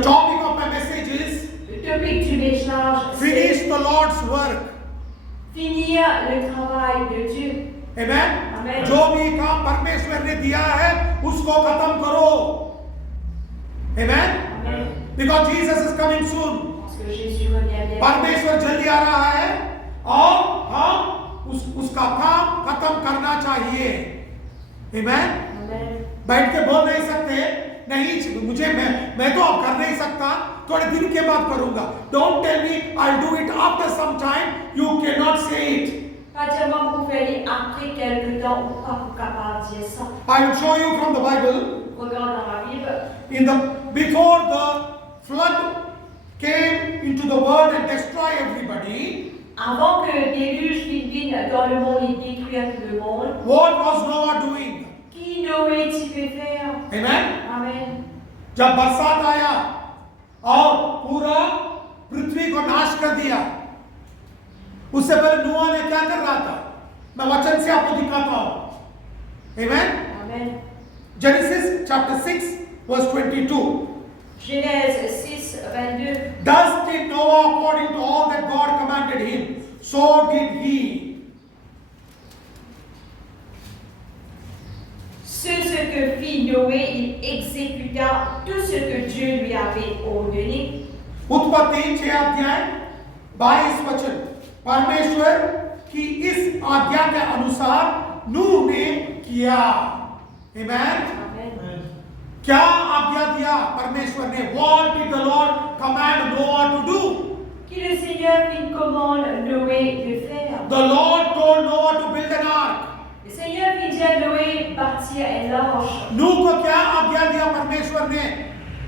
The topic of my message is Le topic du message, finish c'est the Lord's work. finir le travail de Dieu. Amen. Amen. जो भी काम परमेश्वर ने दिया है उसको खत्म करो. Amen. Amen. Because Jesus is coming soon. Parce que Jésus revient bientôt. परमेश्वर जल्दी आ रहा है और हम उसका काम खत्म करना चाहिए. Amen. Amen. बैठ के बोल नहीं सकते नहीं मुझे मैं तो अब कर नहीं सकता थोड़े दिन के बाद करूंगा. Don't tell me I'll do it after some time. You cannot say it. Pas dire moi vous faites après quelque temps ou pas vous capable de dire ça. I will show you from the Bible. Regarde dans la Bible. Before the flood came into the world and destroy everybody, Avant que le déluge vienne dans le monde et détruise tout le monde, what was Noah doing? qui Noé t'y fait faire? Amen. Amen. जब बरसात आया और पूरा पृथ्वी को नाश कर दिया, उससे पहले नोआ ने क्या कर रहा था? मैं वचन से आपको दिखाता हूं. Amen. Amen. Genesis chapter 6 verse 22. Genèse 6, 22. Thus did Noah according to all that God commanded him, so did he. Ce que fit Noé, il exécuta tout ce que Dieu lui avait ordonné. उत्पत्ति 6 अध्याय 22 वचन. परमेश्वर की इस आज्ञा के अनुसार नूह ने किया. Amen. Amen. क्या आज्ञा दिया परमेश्वर ने? What did the Lord command Noah to do? Qui le Seigneur fit une commande Noé de faire. The Lord told Noah to build an ark. Le Seigneur fit dire à Noé bâtir une arche. नूह को क्या आज्ञा दिया परमेश्वर ने?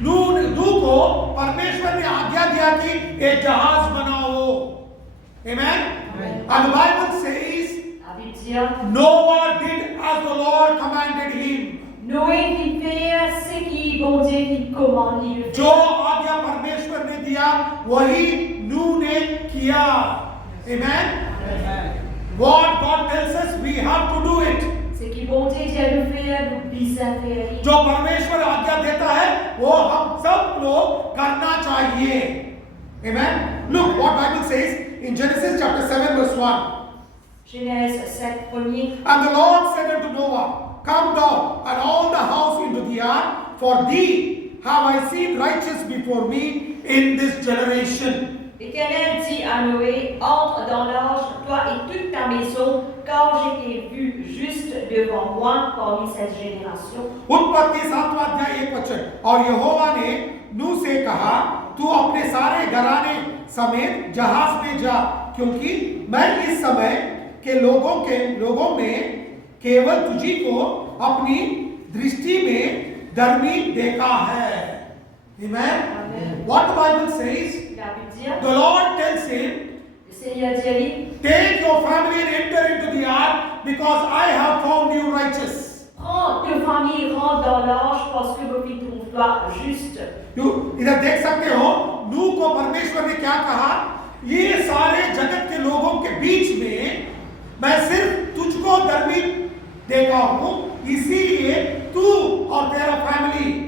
नूह को परमेश्वर ने आज्ञा दिया कि एक जहाज बनाओ. Amen. And the Bible says La Bible dit, Noah did as the Lord commanded him. Noé fit faire ce qui bon Dieu fit commander de जो faire. आज्ञा परमेश्वर ने दिया वही नूह ने किया. Amen. What God tells us we have to do it. Ce qui bon Dieu dit à nous faire, nous puissions faire. जो परमेश्वर आज्ञा देता है वो हम सब लोग करना चाहिए. Amen. Look what Bible says in Genesis chapter 7 verse 1. Genèse 7, 1er. And the Lord said unto Noah, come down and all the house into the ark, for thee have I seen righteous before me in this generation. L'Éternel dit à Noé, entre dans l'arche, toi et toute ta maison, car j'ai été vu juste devant moi parmi cette génération. उत्पत्ति 7वां अध्याय 1 वचन. और यहोवा ने नूह से कहा, तू अपने सारे घराने समेत जहाज में जा, क्योंकि मैं इस समय के लोगों में केवल तुझी को अपनी दृष्टि में धर्मी देखा है. Amen. What the Bible says, La Bible dit, the Lord tells him, le Seigneur dit à lui, take your family and enter into the ark, because I have found you righteous. prends ta famille, rentre dans l'arche parce que je trouve toi juste. इधर देख सकते हो नूह को परमेश्वर ने क्या कहा? ये सारे जगत के लोगों के बीच में मैं सिर्फ तुझको धर्मी देखा हूं, इसीलिए तू और तेरा फैमिली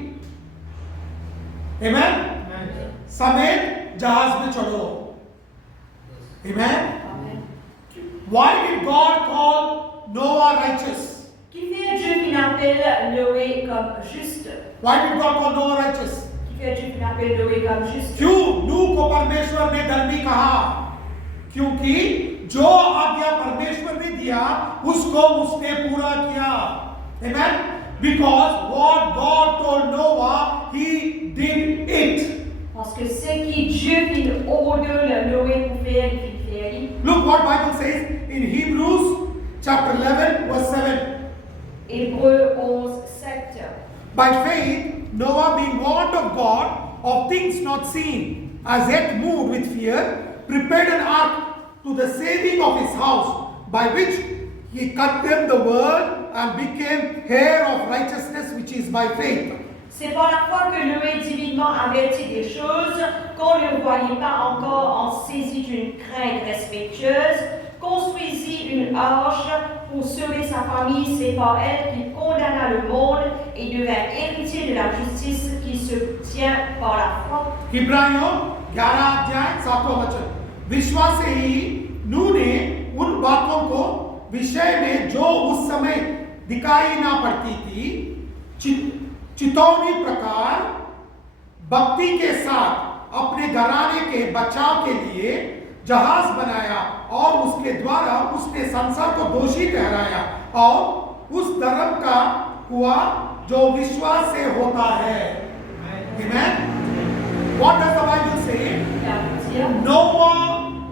Amen? समेत जहाज में चढ़ो. Amen? Why did God call Noah righteous? Qui fait Dieu qui appelle Noé comme juste? Why did God call Noah righteous? Qui fait Dieu qui appelle Noé comme juste? क्यों नूह को परमेश्वर ने धर्मी कहा? क्योंकि जो आज्ञा परमेश्वर ने दिया उसको उसने पूरा किया. Amen? Because what God told Noah, he did it. Parce que ce qui Dieu fit ordonne Noé pour faire, il fit faire. Look what Bible says in Hebrews chapter 11 verse 7. Hébreux 11, 7. By faith, Noah being warned of God of things not seen, as yet moved with fear, prepared an ark to the saving of his house, by which he condemned the world and became heir of righteousness which is by faith. C'est par la foi que Noé, divinement averti des choses qu'on ne voyait pas encore, en saisit d'une crainte respectueuse, construisit une arche pour sauver sa famille, c'est par elle qu'il condamna le monde et devint héritier de la justice qui se tient par la foi. इब्रानियों 11 अध्याय 7वां वचन, विश्वास से ही नूह ने उन बातों को विषय में जो उस समय दिखाई ना पड़ती थी चितौनी प्रकार भक्ति के साथ अपने घराने के बचाव के लिए जहाज बनाया और उसके द्वारा उसने संसार को दोषी ठहराया और उस धर्म का हुआ जो विश्वास से होता है। Amen. What does the Bible say? Noah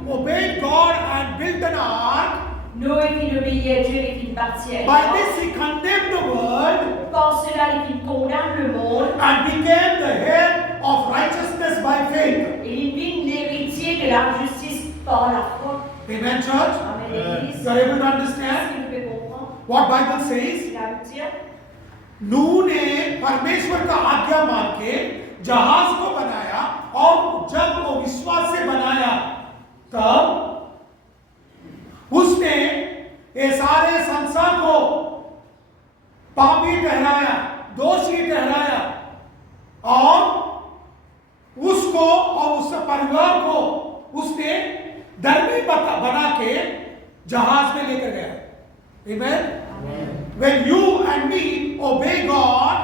obeyed God and built an ark. Noé fit obéir à Dieu et fit bâtir une By arche. this he condemned the world Par cela, il condamne le monde and became the head of righteousness by faith. et il fit l'héritier de la justice par la foi. Amen, church. Amen, l'Église. You are able to Est-ce understand que vous pouvez comprendre? what Bible says? Il a veut dire नूह ने परमेश्वर का आज्ञा मान के जहाज को बनाया और जब वो विश्वास से बनाया तब उसने ये सारे संसार को पापी ठहराया, दोषी ठहराया और उसको और उस परिवार को उसने धर्मी बना के जहाज में लेकर गया। Amen. When you and me obey God,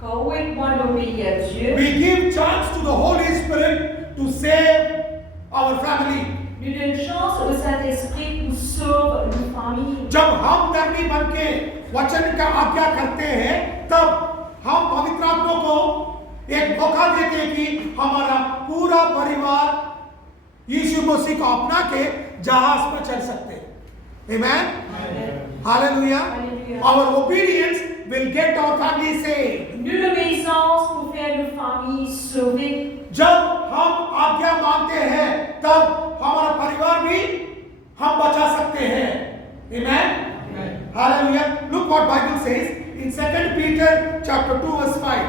quand vous et moi d'obéir à Dieu, we give chance to the Holy Spirit to save our family. nous donnons chance au Saint-Esprit pour sauver nos familles. जब हम धर्मी बन के वचन का आज्ञा करते हैं तब हम पवित्र आत्मा को एक मौका देते हैं कि हमारा पूरा परिवार यीशु मसीह को अपना के जहाज पर चल सकते हैं। Amen. Hallelujah. Hallelujah. Our obedience will get our family saved. Nulle obéissance pour faire nos familles sauvées. जब हम आज्ञा मानते हैं तब हमारा परिवार भी हम बचा सकते हैं। Amen. Hallelujah. Look what Bible says in 2 Peter chapter 2 verse 5.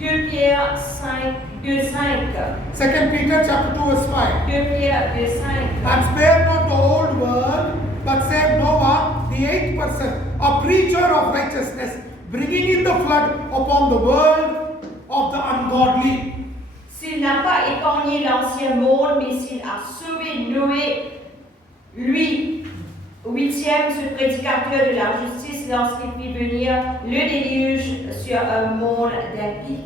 2 Pierre 5, 2:5. 2 Peter chapter 2 verse 5. 2 Pierre 2:5. And spare not the old world, but save Noah, the eighth person, a preacher of righteousness, bringing in the flood upon the world of the ungodly. S'il n'a pas épargné l'ancien monde, mais s'il a sauvé Noé, lui, huitième, ce prédicateur de la justice, lorsqu'il fit venir le déluge sur un monde d'impies.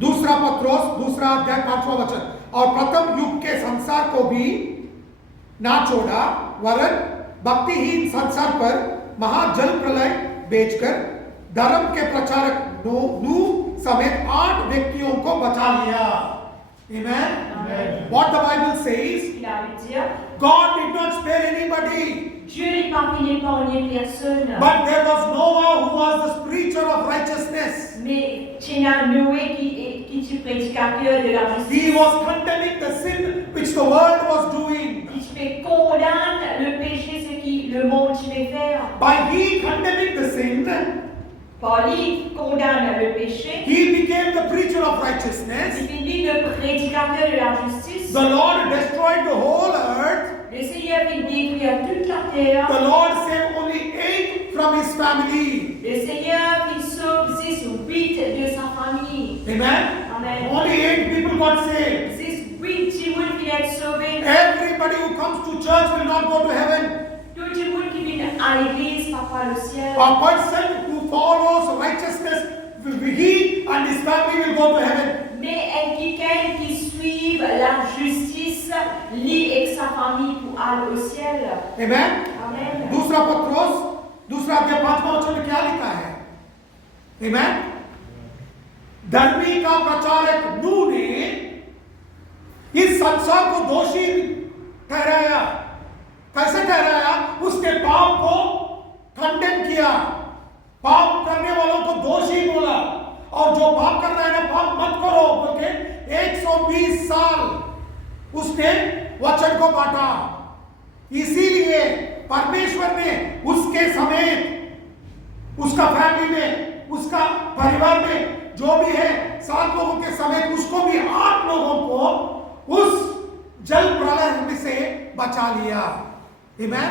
दूसरा पत्रोस दूसरा अध्याय 5वां वचन, और प्रथम युग के संसार को भी ना छोड़ा वरन भक्तिहीन संसार पर महाजल प्रलय भेजकर धर्म के प्रचारक नूह समेत 8 व्यक्तियों को बचा लिया। Amen. What the Bible says, Il a veut dire, God did not spare anybody, Dieu n'est pas qu'il n'épargne personne. but there was Noah who was the preacher of righteousness. Mais tu as Noé qui est prédicateur de la justice. He was condemning the sin which the world was doing. Qui fait condamne le péché, ce qui le monde fait faire. By he condemning the sin, Par lui condamne le péché. he became the preacher of righteousness. Il finit le prédicateur de la justice. The Lord destroyed the whole earth. Le Seigneur fit détruire toute la terre. The Lord saved only 8 from his family. Le Seigneur fit sauver 6 ou 8 de sa famille. Amen. Amen. Only 8 people got saved. 6 ou 8 Timoun qui est sauvé. Everybody who comes to church will not go to heaven. Tout le monde qui vient à l'église va pas le ciel. A person who follows righteousness, he and his family will go to heaven. Mais quelqu'un qui suit la justice, lui et sa famille pour aller au ciel. Amen. Amen. दूसरा पत्रोस दूसरा अध्याय 5वां वचन में क्या लिखा है? Amen. धर्मी का प्रचारक नूह ने इस संसार को दोषी ठहराया। कैसे ठहराया? उसने पाप को कंडेम किया, पाप करने वालों को दोषी बोला, और जो पाप कर रहा है ना, पाप मत करो बोल के 120 साल उसने वचन को बांटा। इसीलिए परमेश्वर ने उसके समेत, उसका फैमिली में, उसका परिवार में जो भी है 7 लोगों के समेत उसको भी 8 लोगों को उस जल प्रलय से बचा लिया। Amen.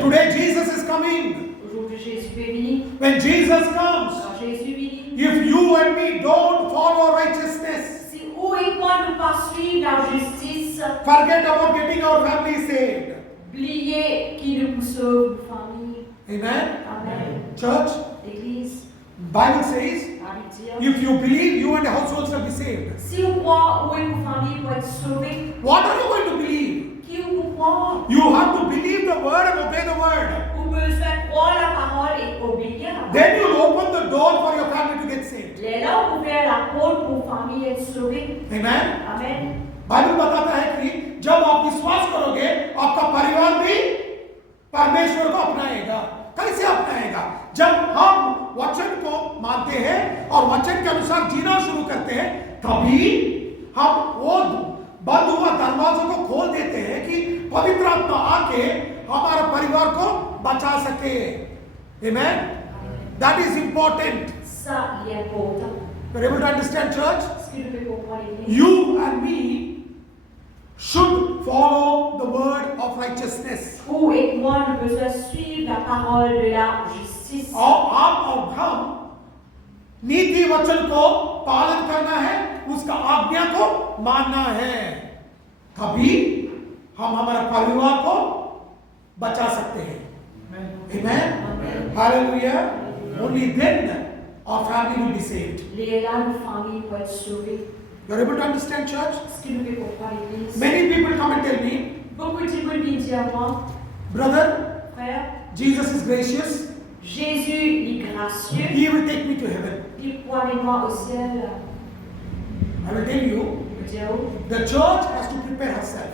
Today Jesus is coming. de Jésus est béni. When Jesus comes, Quand Jésus vient, if you and me don't follow righteousness, si vous et moi nous pas suivre la justice, forget about getting our family saved. oubliez qui nous sauve nos familles. Amen. Amen. Church, L'Église, Bible says, la Bible dit, if you believe, you and the household shall be saved. si vous croyez, où est vos familles pour être sauvées? What are you going to believe? Qui vous croit? You have to believe the word and obey the word. Vous besoin croire la parole et obéir à la parole. Then you'll open the door for your family to get saved. Les là, vous ouvrir la porte pour vos familles être sauvées. Amen. Amen. Bible बताता है कि जब आप विश्वास करोगे आपका परिवार भी परमेश्वर को अपनाएगा। कैसे अपनाएगा? जब हम वचन को मानते हैं और वचन के अनुसार जीना शुरू करते हैं, तभी हम वो बंद हुआ दरवाजों को खोल देते हैं कि पवित्र आत्मा आके हमारे परिवार को बचा सके। Amen. That is important. Ça, il est important. You're able to understand, church? Ce que nous devons comprendre, l'Église. You and me should follow the word of righteousness. Vous et moi, nous devons suivre la parole de la justice. और आप और हम नीति वचन को पालन करना है, उसका आज्ञा को मानना है, तभी हम हमारे परिवार को बचा सकते हैं। Amen. Hallelujah. Only then our family will be saved. Les là, nos familles vont être sauvées. You're able to understand, church? Ce que nous devons comprendre, l'Église. Many people come and tell me, Beaucoup de gens viennent dire à moi, brother, frère, Jesus is gracious. Jésus est gracieux. He will take me to heaven. Il pourra amener moi au ciel. I will tell you, Je dis, oh, the church has to prepare herself.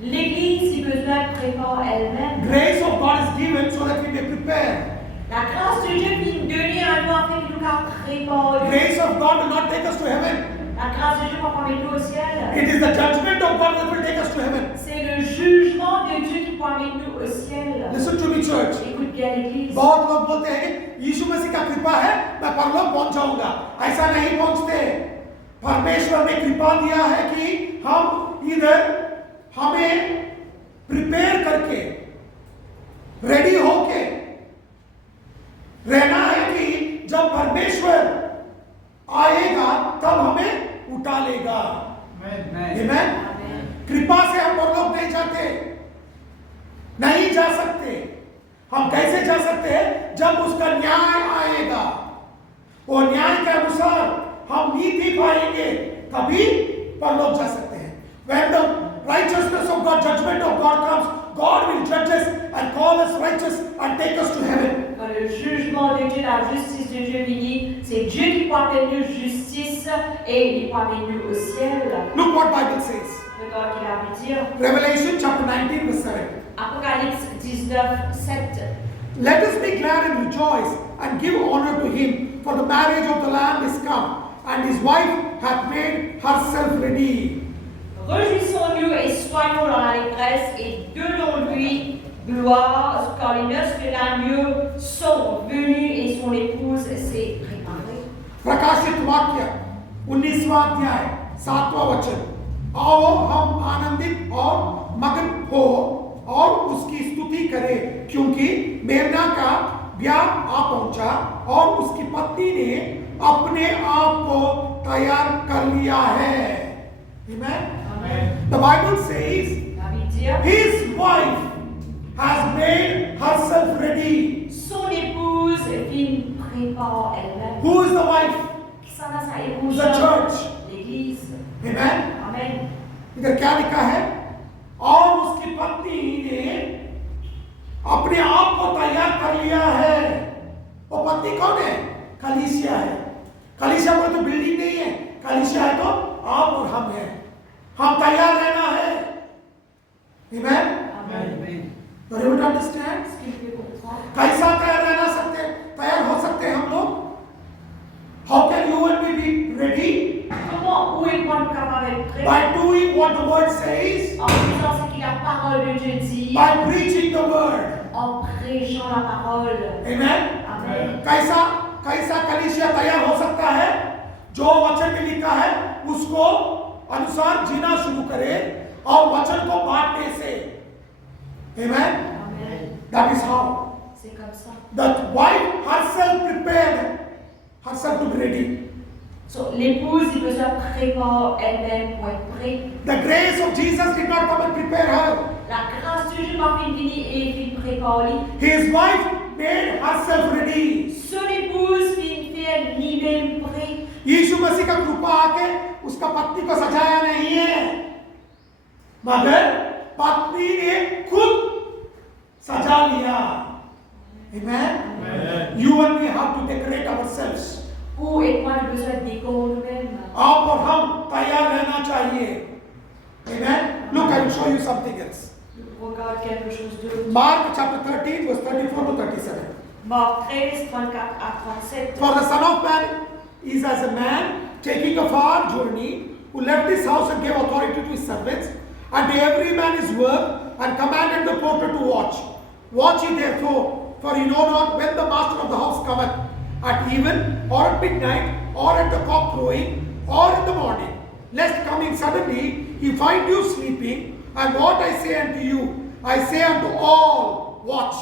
l'Église, si besoin, prépare elle-même. Grace of God is given so that we may prepare. La grâce de Dieu vient donner à nous afin que nous préparer. Grace of God will not take us to heaven. La grâce de Dieu va amener nous au ciel. It is the judgment of God that will take us to heaven. C'est le jugement de Dieu qui peut amener nous au ciel. Listen to me, church. Écoute bien l'Église. बहुत लोग बोलते हैं कि यीशु मसीह का कृपा है, मैं परलोक पहुंच जाऊंगा। ऐसा नहीं पहुंचते। परमेश्वर ने कृपा दिया है कि हम इधर हमें प्रिपेयर करके रेडी होके रहना है कि जब परमेश्वर आएगा तब हमें उठा लेगा। Amen. कृपा से हम परलोक नहीं जाते, नहीं जा सकते। हम कैसे जा सकते हैं? जब उसका न्याय आएगा, वो न्याय के अनुसार हम नीति पाएंगे, तभी परलोक जा सकते हैं। When the righteousness of God, judgment of God comes, God will judge us and call us righteous and take us to heaven. Quand le jugement de Dieu, la justice de Dieu vient, c'est Dieu qui peut amener nous justice et il peut amener nous au ciel. Look what Bible says. Regarde qu'il a pu dire. Revelation chapter 19 verse 7. Apocalypse 19:7. Let us be glad and rejoice and give honor to him, for the marriage of the Lamb is come, and his wife hath made herself ready. Réjouissons-nous et soyons dans l'allégresse et donnons-lui gloire, car les noces de l'agneau sont venues et son épouse s'est préparée. प्रकाशित वाक्य 19वां अध्याय 7वां वचन। आओ हम आनंदित और मगन हो और उसकी स्तुति करें, क्योंकि मेमना का ब्याह आ पहुंचा और उसकी पत्नी ने अपने आप को तैयार कर लिया है। Amen. The Bible says La Bible dit, his wife has made herself ready. son épouse vient préparer elle-même. Who is the wife? Qui s'en a sa épouse? The church. L'Église. Amen. Amen. इधर क्या लिखा है? और उसकी पत्नी ने अपने आप को तैयार कर लिया है। वो पत्नी कौन है? कलीसिया है। कलीसिया कोई तो बिल्डिंग नहीं है, कलीसिया है तो आप और हम हैं। हम तैयार रहना है। Amen. Amen. You are able to understand? Est-ce que vous pouvez comprendre? कैसा तैयार रहना सकते, तैयार हो सकते हैं हम लोग? How can you and me be ready? Comment, où est moi nous capables d'être prêts? By doing what the word says, En faisant ce que la parole de Dieu dit, by preaching the word. en prêchant la parole. Amen. Amen. कैसा कैसा कलीसिया तैयार हो सकता है? जो वचन में लिखा है उसको अनुसार जीना शुरू करे और वचन को बांटने से। Amen. Amen. That is how. C'est comme ça. The wife herself prepared herself to be ready. So, l'épouse, il besoin préparer elle-même pour être prête. The grace of Jesus did not come and prepare her. La grâce de Jésus m'a fait venir et fait préparer. His wife made herself ready. Son épouse fit faire lui-même prêt. यीशु मसीह का कृपा आके उसका पत्नी को सजाया नहीं है, मगर पत्नी ने खुद सजा लिया. Amen. You and we have to decorate ourselves. Vous et moi, nous besoin de décorer nous-mêmes. आप और हम तैयार रहना चाहिए. Amen. Look, I will show you something else. Regarde quelque chose d'autre. Mark chapter 13, verse 34 to 37. Marc 13, 34 à 37. For the Son of Man is as a man taking a far journey, who left his house and gave authority to his servants, and to every man his work, and commanded the porter to watch. Watch ye therefore, for you know not when the master of the house cometh, at even, or at midnight, or at the cock crowing, or in the morning, lest coming suddenly he find you sleeping. And what I say unto you, I say unto all, watch.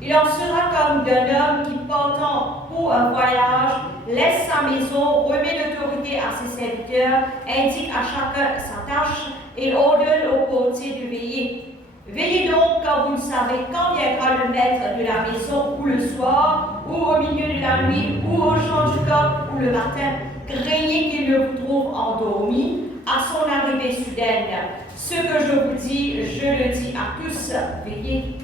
Il en sera comme d'un homme qui, partant pour un voyage, laisse sa maison, remet l'autorité à ses serviteurs, indique à chacun sa tâche et ordonne au portier de veiller. Veillez donc, car vous ne savez quand viendra le maître de la maison, ou le soir, ou au milieu de la nuit, ou au chant du coq, ou le matin. Craignez qu'il ne vous trouve endormi à son arrivée soudaine. Ce que je vous dis, je le dis à tous, veillez.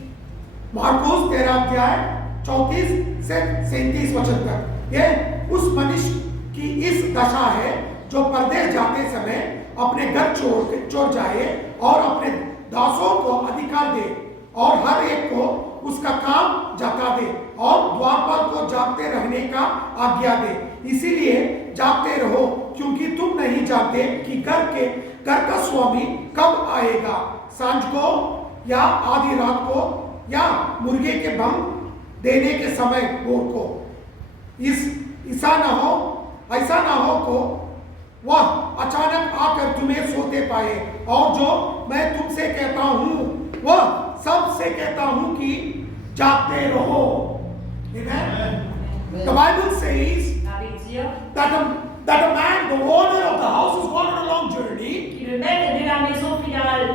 Marcus 13 अध्याय 34 से 37 वचन तक. ये उस मनुष्य की इस दशा है जो परदेश जाते समय अपने घर छोड़ जाए और अपने दासों को अधिकार दे और हर एक को उसका काम जता दे और द्वारपाल को जागते रहने का आज्ञा दे. इसीलिए जागते रहो, क्योंकि तुम नहीं जानते कि घर का स्वामी कब आएगा, सांझ को या आधी रात को या मुर्गे के भंग देने के समय भोर को. ऐसा ना हो को वह अचानक आकर तुम्हें सोते पाए. और जो मैं तुमसे कहता हूँ वह सबसे कहता हूँ कि जागते रहो. Amen. The Bible says that a man, the owner of the house, is gone on a long journey. Le maître de la maison finale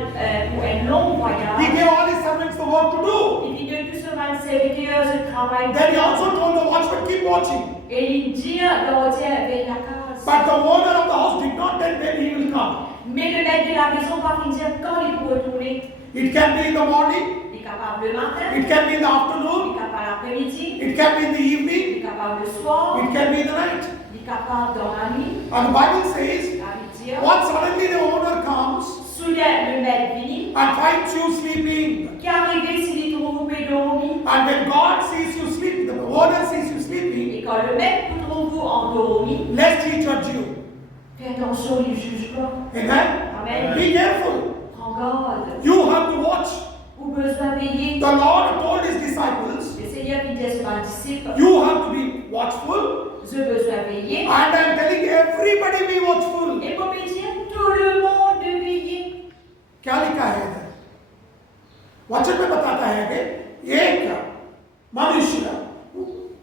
pour un long He voyage. gave all his servants the work to do. Il dit de tous ses serviteurs ce travail. Then he also told the watchman, keep watching. Et il dit gardien veille la case. But the owner of the house did not tell when he will come. Mais le maître de la maison va dire quand il peut retourner. It can be in the morning, Il est capable le matin, it can be in the il est afternoon, capable l'après-midi, it can be in the il est evening, capable le soir, it can be in the night. il est capable dans la nuit. And the Bible says, La Bible dit, once suddenly the owner comes soudain le maître vient, and finds you sleeping. qui arrivé s'il est trouvé dormi. And when God sees you sleeping, the owner sees you sleeping, Et quand le maître vous trouve endormi, lest he judge you. fais attention, il ne juge pas. Amen? Amen. Be careful. Prends garde. You have to watch. Ou besoin veiller. The Lord told his disciples, Le Seigneur dit à ses disciples, you have to be watchful. je besoin veiller. And I am telling everybody be watchful. Et pour me dire, tout le monde de veiller. क्या लिखा है इधर? वचन में बताता है कि एक मनुष्य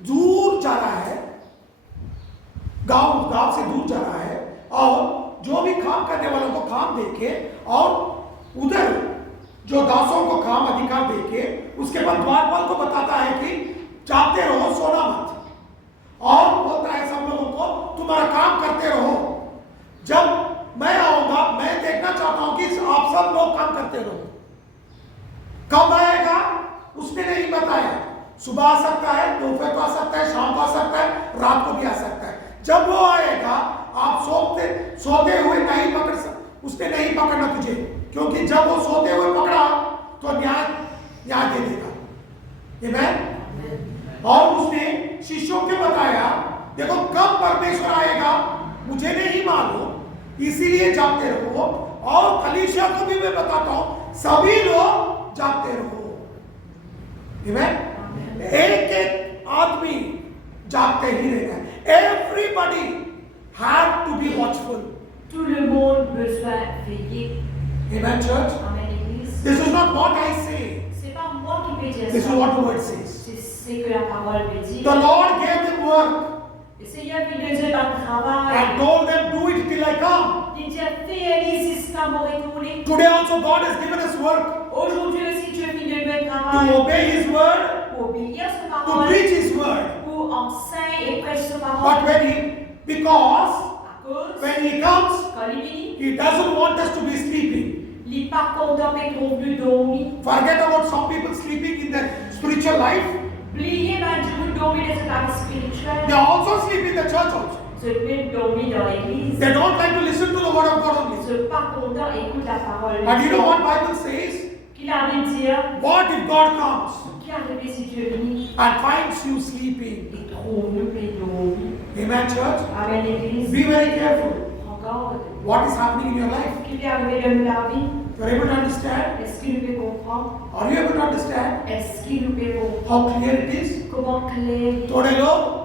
दूर जा रहा है, गांव से दूर जा रहा है, और जो भी काम करने वालों को काम देके और उधर जो दासों को काम अधिकार देके उसके बाद द्वारपाल को बताता है कि जागते रहो, सोना मत. और बोलता है सब लोगों को तुम्हारा काम करते रहो. जब मैं आऊंगा मैं देखना चाहता हूं कि आप सब लोग काम करते रहो. कब आएगा उसने नहीं बताया. सुबह आ सकता है, दोपहर को आ सकता है, शाम को आ सकता है, रात को भी आ सकता है. जब वो आएगा आप सोते हुए नहीं पकड़ सकते. उसने नहीं पकड़ना तुझे, क्योंकि जब वो सोते हुए पकड़ा तो न्याय दे देगा. आमेन. और उसने शिष्यों को बताया, देखो कब परमेश्वर आएगा मुझे नहीं मालूम, इसीलिए जागते रहो. और कलीसिया को भी मैं बताता हूं सभी लोग जागते रहो. आमेन. एक एक आदमी जागते ही रहना है. Everybody have to be watchful. Tout le monde besoin veiller. Amen, church. Amen, Église. This is not what I say. C'est pas moi qui peut dire This is ça. what the word says. C'est ce que la parole veut dire. The Lord gave them work Le Seigneur lui donne un travail. and told them, do it till I come. Il dit, fais jusqu'à mon retour. Today also God has given us work Aujourd'hui aussi, Dieu lui donne un to travail obey His word, pour obéir sa to parole, preach His word. pour enseigner et prêcher sa But parole. because À cause, when He comes, quand il vient, He doesn't want us to be sleeping. il n'est pas content mais qu'on veut dormir. Forget about some people sleeping in their spiritual life. Oubliez même de dormir dans cette vie spirituelle. They also sleep in the church also. Se peut dormir dans l'église. They don't like to listen to the word of God only. Se pas content écoute la parole. And you know what Bible says? Qu'il a envie de dire, What if God comes qui arrive si Dieu vient and finds you sleeping? et trouve nous et dormir. Amen, church? Amen, l'église. Be very careful. Encore, What is happening in your life? ce qui est arrivé dans la vie, You're able to understand? est-ce qu'il nous peut comprendre? Are you able to understand Est-ce qu'il nous peut comprendre? how clear it is? Comment clair? थोड़े लोग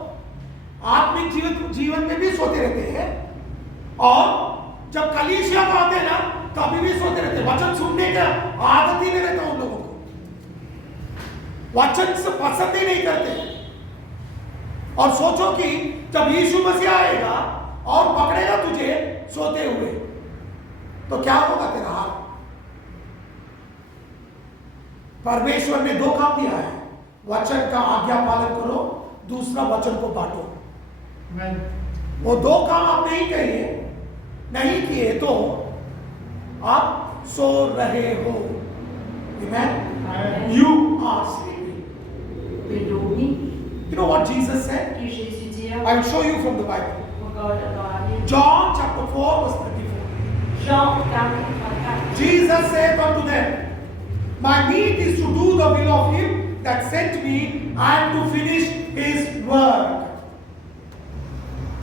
आत्मिक जीवन में भी सोते रहते हैं और जब कलीसिया को आते हैं ना तभी भी सोते रहते हैं। वचन सुनने का आदत ही नहीं रहता उन लोगों को, वचन से पसंद ही नहीं करते। और सोचो कि जब यीशु मसीह आएगा और पकड़ेगा तुझे सोते हुए तो क्या होगा तेरा हाल? परमेश्वर ने दो काम दिया है, वचन का आज्ञा पालन करो, दूसरा वचन को बांटो। वो दो काम आप नहीं किए तो आप सो रहे हो। Amen? You are sleeping. Peut dormir. You know what Jesus said? Que Jésus dit, I will show you from the Bible. regarde dans la Bible. John chapter 4 verse 34. Jean 4, Jesus said unto them, my meat is to do the will of him that sent me and to finish his work.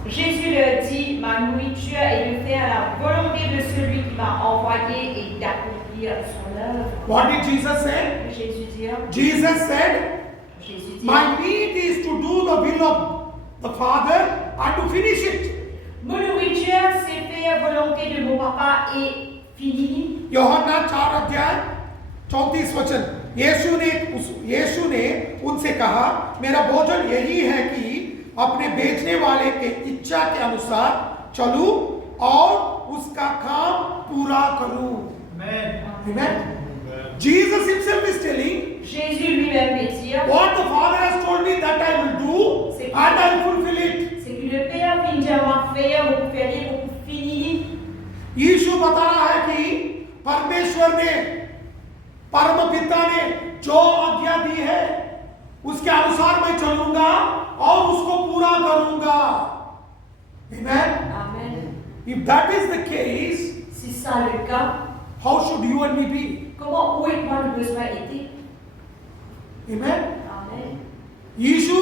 Jésus leur dit, ma nourriture est de faire la volonté de celui qui m'a envoyé et d'accomplir son œuvre. What did Jesus say? Jésus dit, Jesus said, Jésus dit, my meat is to do the will of the Father and to finish it. mon nourriture c'est faire volonté de mon papa et finir. यूहन्ना 4 अध्याय 34 वचन। यीशु ने उनसे कहा, मेरा भोजन यही है कि अपने बेचने वाले के इच्छा के अनुसार चलूं और उसका काम पूरा करूं। Amen. Jesus himself is telling, Jésus lui-même veut dire, what the Father has told me that I will do and I will fulfill it. c'est que le Père finit à faire, vous faire, vous finir. यीशु बता रहा है कि परमेश्वर ने, परम पिता ने जो आज्ञा दी है उसके अनुसार मैं चलूंगा और उसको पूरा करूंगा। Amen. Amen. If that is the case, Si ça le cas, how should you and me be? comment où est moi le besoin était? Amen. Amen. यीशु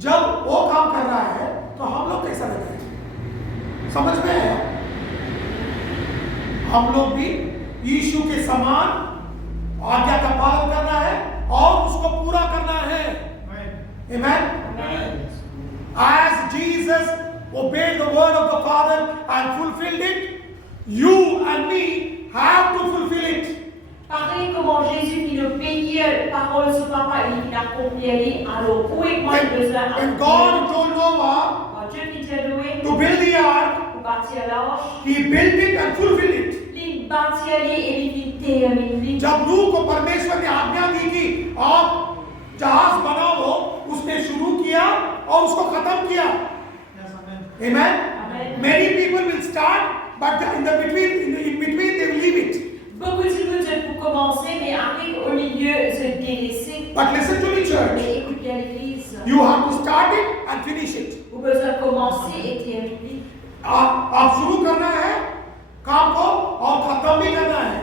जब वो काम कर रहा है तो हम लोग कैसा लग रहे हैं? समझ में आया? हम लोग भी यीशु के समान आज्ञा का पालन करना है और उसको पूरा करना है। Amen. Amen. As Jesus obeyed the word of the Father and fulfilled it, you and me have to fulfill it. Pareil comment Jésus qui nous payait la parole sur papa et qui l'accomplit, alors où est moi le besoin? When God told Noah Quand Dieu dit à Noé to build the ark, pour bâtir l'arche, he built it and fulfilled it. il bâtit et il termine. जब नूह को परमेश्वर ने आज्ञा दी कि आप जहाज बनाओ, उसने शुरू किया और उसको खत्म किया। Amen. Amen. Many people will start, but in between they will leave it. Beaucoup de choses pour commencer, mais arrivent au milieu se délaisser. But listen to me, church. Mais écoute bien l'église. You have to start it and finish it. Vous avez besoin de commencer et terminer. आप शुरू करना है काम को और खत्म भी करना है।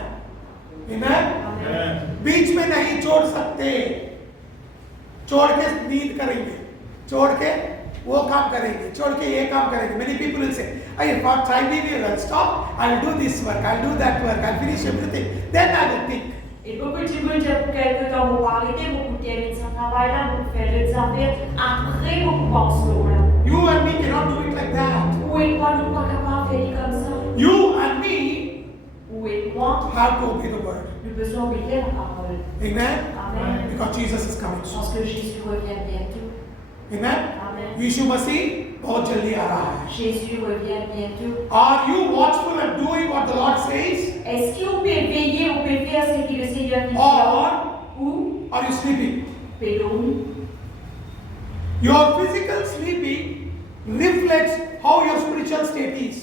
Amen. Amen. बीच में नहीं छोड़ सकते। छोड़ के नींद करेंगे, छोड़ के वो काम करेंगे, छोड़ के ये काम करेंगे। Many people will say, "I for time we will stop. I will do this work. I will do that work. I will finish everything. Then I will think." Et beaucoup de gens disent pour quelque temps vous arrêtez, vous terminez son travail là, vous faites le affaires, après vous pensez là. You and me cannot do it like that. Où est moi nous pas capable de faire comme ça? You and me Où est moi have to obey the word. nous besoin obéir la parole. Amen. Amen. Amen. Because Jesus is coming soon. Parce que Jésus revient bientôt. Amen. Amen. यीशु मसीह बहुत जल्दी आ रहा है. Jésus revient bientôt. Are you watchful and doing what the Lord says? Est-ce qu'on peut veiller, on peut faire ce que le Seigneur dit? Or Ou are you sleeping? peut-on? Your physical sleeping reflects how your spiritual state is.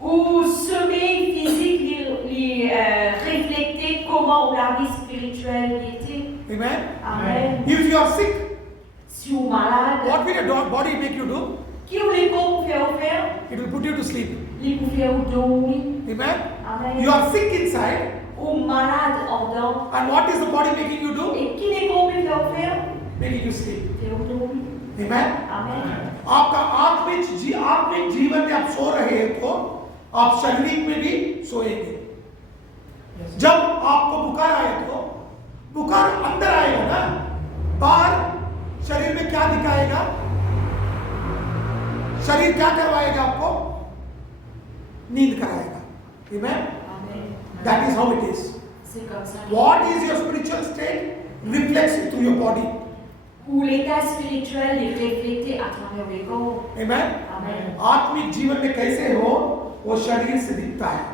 Ou sommeil physique refléter comment la vie spirituelle était. Amen. Amen. If you are sick, Si vous êtes malade, what will your body make you do? qui vous les corps pour faire? It will put you to sleep. Les pour faire dormir. Amen. Amen. You are sick inside, Ou malade en dedans. and what is the body making you do? Et qui les corps pour faire? Making you sleep. Faire dormir. Amen. Amen. आपका आत्मिक जीवन में आप सो रहे हैं तो आप शारीरिक में भी सोएंगे. जब आपको बुखार आए तो बुखार अंदर आएगा ना, बाहर शरीर में क्या दिखाएगा? शरीर क्या करवाएगा आपको? नींद कराएगा. Amen. Amen. That is how it is. C'est comme ça. What is your spiritual state reflects into your body. Où l'état spirituel est reflété à travers le corps. Amen. Amen. आत्मिक जीवन में कैसे हो वो शरीर से दिखता है.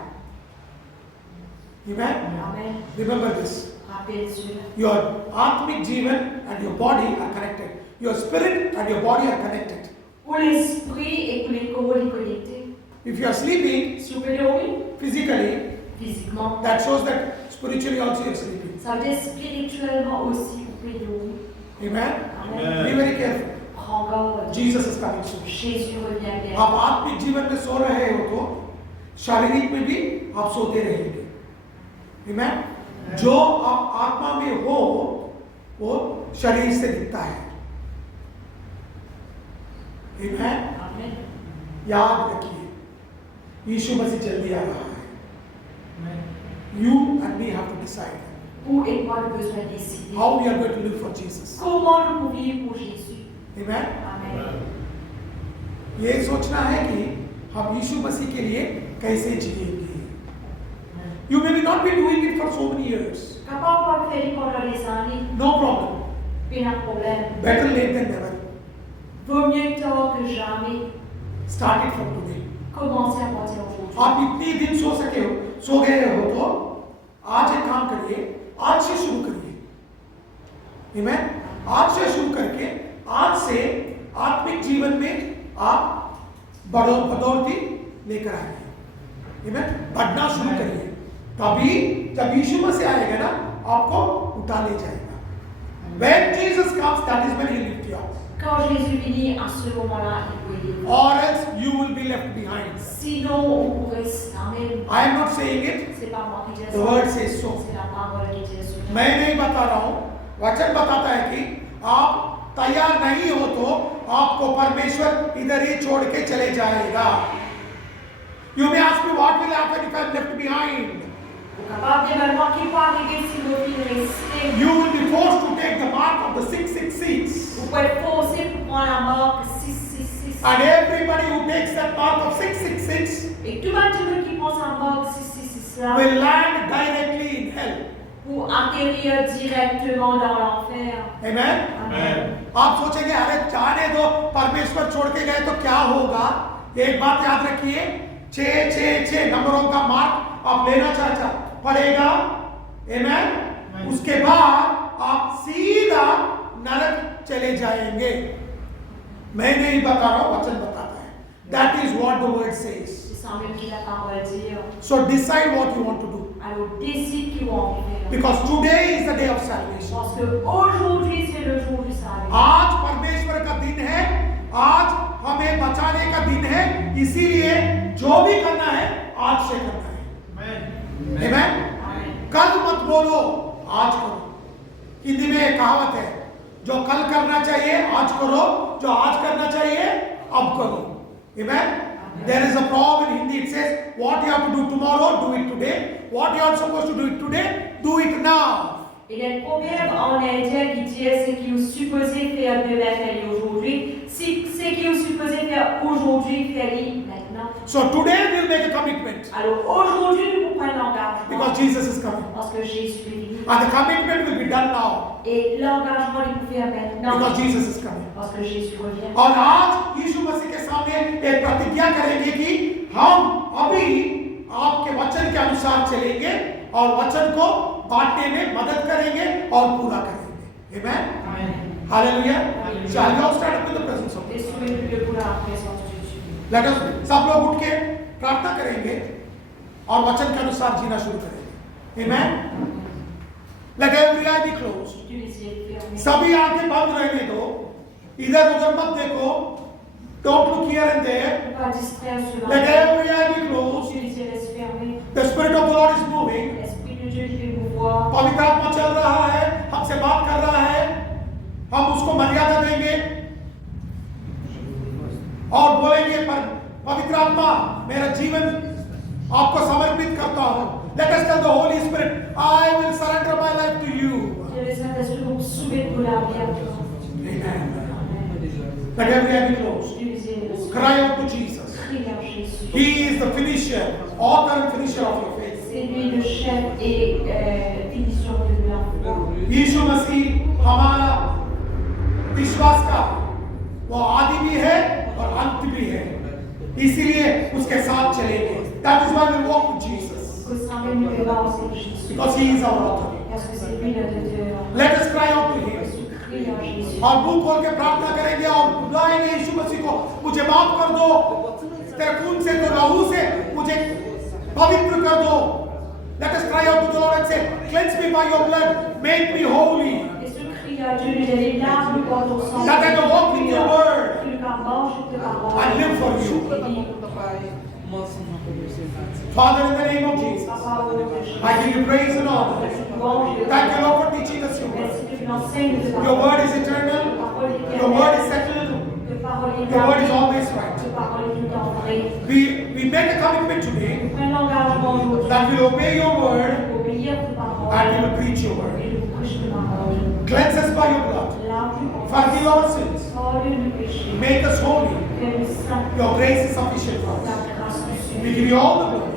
Amen. Amen. Remember this. Rappelle-toi. Your atmic जीवन and your body are connected. Your spirit and your body are connected. Pour l'esprit et pour le corps, les connectés. If you are sleeping Si vous pouvez dormir physically, physiquement, that shows that spiritually also you are sleeping. ça veut dire spirituellement aussi, vous pouvez dormir. Amen. Amen. Be very careful. Prends garde. Jesus is coming soon. Jésus revient bien. आप आत्मिक जीवन में सो रहे हो तो शारीरिक में भी आप सोते रहेंगे. Amen. जो आप आत्मा में हो वो शरीर से दिखता है. Amen. Amen. याद रखिए यीशु मसीह जल्दी आ रहा है. You and me have to decide Vous et moi, nous besoin de décider. how we are going to live for Jesus. Comment nous pouvons vivre pour Jésus? Amen. Amen. ये सोचना है कि हम यीशु मसीह के लिए कैसे जिएंगे. You may not be doing it for so many years. Capable pas de faire pendant des années, No problem. pas de problème. Better late than never. Vaut mieux tard que jamais. Start it from today. Commencez à partir aujourd'hui. आप इतने दिन सो गए हो तो आज एक काम करिए, आज से शुरू करिए. Amen. आज से शुरू करके आज से आत्मिक जीवन में आप बढ़ोतरी लेकर आएंगे. Amen. बढ़ना शुरू करिए. तभी जब यीशु मसीह आएगा ना आपको उठा ले जाएगा. When Jesus comes, that is when he will lift you up. Quand Jésus vient, à ce moment-là, il peut aider. Or else you will be left behind. Sinon, on pourrait Amen. I am not saying it. C'est pas moi qui dis ça. The word says so. C'est la parole qui dit ça. मैं नहीं बता रहा हूँ. वचन बताता है कि आप तैयार नहीं हो तो आपको परमेश्वर इधर ही छोड़ के चले जाएगा. You may ask me what will happen if I am left behind. Vous capable de me voir qui peut arriver si vous voulez rester. You will be forced to take the mark of the 666. Vous pouvez être forcé pour prendre la marque 666. And everybody who takes that mark of 666 Et tout le monde qui prend sa marque 666 là will land directly in hell. pour atterrir directement dans l'enfer. Amen. Amen. आप सोचेंगे अरे जाने दो परमेश्वर छोड़ के गए तो क्या होगा. एक बात याद रखिए 666 नंबरों का मार्क आप लेना चाहता पड़ेगा. Amen. उसके बाद आप सीधा नरक चले जाएंगे. मैं नहीं बता रहा हूं वचन बताता है. That is what the word says. C'est ça même qui la parole dit. So decide what you want to do. Alors décide qui vont en faire. Because today is the day of salvation. Parce que aujourd'hui c'est le jour du salut. आज परमेश्वर का दिन है. आज हमें बचाने का दिन है. इसीलिए जो भी करना है आज से करना है. Amen. कल मत बोलो आज करो. हिंदी में एक कहावत है जो कल करना चाहिए आज करो, जो आज करना चाहिए अब करो. Amen. There is a proverb in Hindi. It says what you have to do tomorrow, do it today. What you are supposed to do it today, do it now. Il y a un proverbe en indien qui dit ce qu'ils sont supposés faire demain, faire aujourd'hui. Si ce qu'ils sont supposés faire aujourd'hui, faire maintenant. So today we will make a commitment. Alors aujourd'hui, nous prennent l'engagement because Jesus is coming. parce que Jésus est venu. And the commitment will be done now Et l'engagement il faut faire maintenant because Jesus is coming. parce que Jésus revient. और आज यीशु मसीह के सामने एक प्रतिज्ञा करेंगे कि हम अभी आपके वचन के अनुसार चलेंगे और वचन को बांटने में मदद करेंगे और पूरा करेंगे। Amen. Hallelujah. Shall we all stand up in the presence of God? Et soumettez-le pour la présence de Dieu. Let us सब लोग उठ के प्रार्थना करेंगे और वचन के अनुसार जीना शुरू करेंगे। Amen. Let every eye be closed. Tu les yeux fermés. सभी आंखें बंद रहने दो, इधर उधर मत देखो, don't look here and there. Ne pas distraire sur Let la every eye be closed. Tu les yeux restent fermés. The Spirit of the Lord is moving. L'Esprit de Dieu fait mouvoir. पवित्र आत्मा चल रहा है, हमसे बात कर रहा है, हम उसको मर्यादा देंगे और बोलेंगे पर पवित्र आत्मा मेरा जीवन आपको समर्पित करता हूँ। Let us tell the Holy Spirit, I will surrender my life to you. Dieu le Saint-Esprit nous soumet pour la vie à toi. Amen. Amen. Let every eye be closed. Tu les yeux restent Cry out to Jesus. Prie à Jésus. He is the finisher, author and finisher of your faith. C'est lui le chef et finition de la foi. यीशु मसीह हमारा विश्वास का वो आदि भी है और अंत भी है, इसीलिए उसके साथ चलेंगे। That is why we walk with Jesus, Que ça même nous avance en Jésus. because He is our author. Parce que c'est lui le Dieu. Let us cry out to Him. Prie à Jésus. और मुंह खोल के प्रार्थना करेंगे और बुलाएंगे यीशु मसीह को, मुझे माफ कर दो, तेरे खून से, तेरे लहू से मुझे पवित्र कर दो। Let us cry out to the Lord and say, cleanse me by your blood, make me holy. Et ce cri à Dieu, lui donner l'âme par ton sang. That I may walk with your word Que le corps mange de ta parole. and live for you. Father, in the name of Jesus, I give you praise and honor. Thank you, Lord, for teaching us your word. Your word is eternal. Your word is settled. Your word is always right. We make a commitment today that we will obey your word and we will preach your word. Cleanse us by your blood. Forgive our sins. Make us holy. Your grace is sufficient for us. We give you all the glory.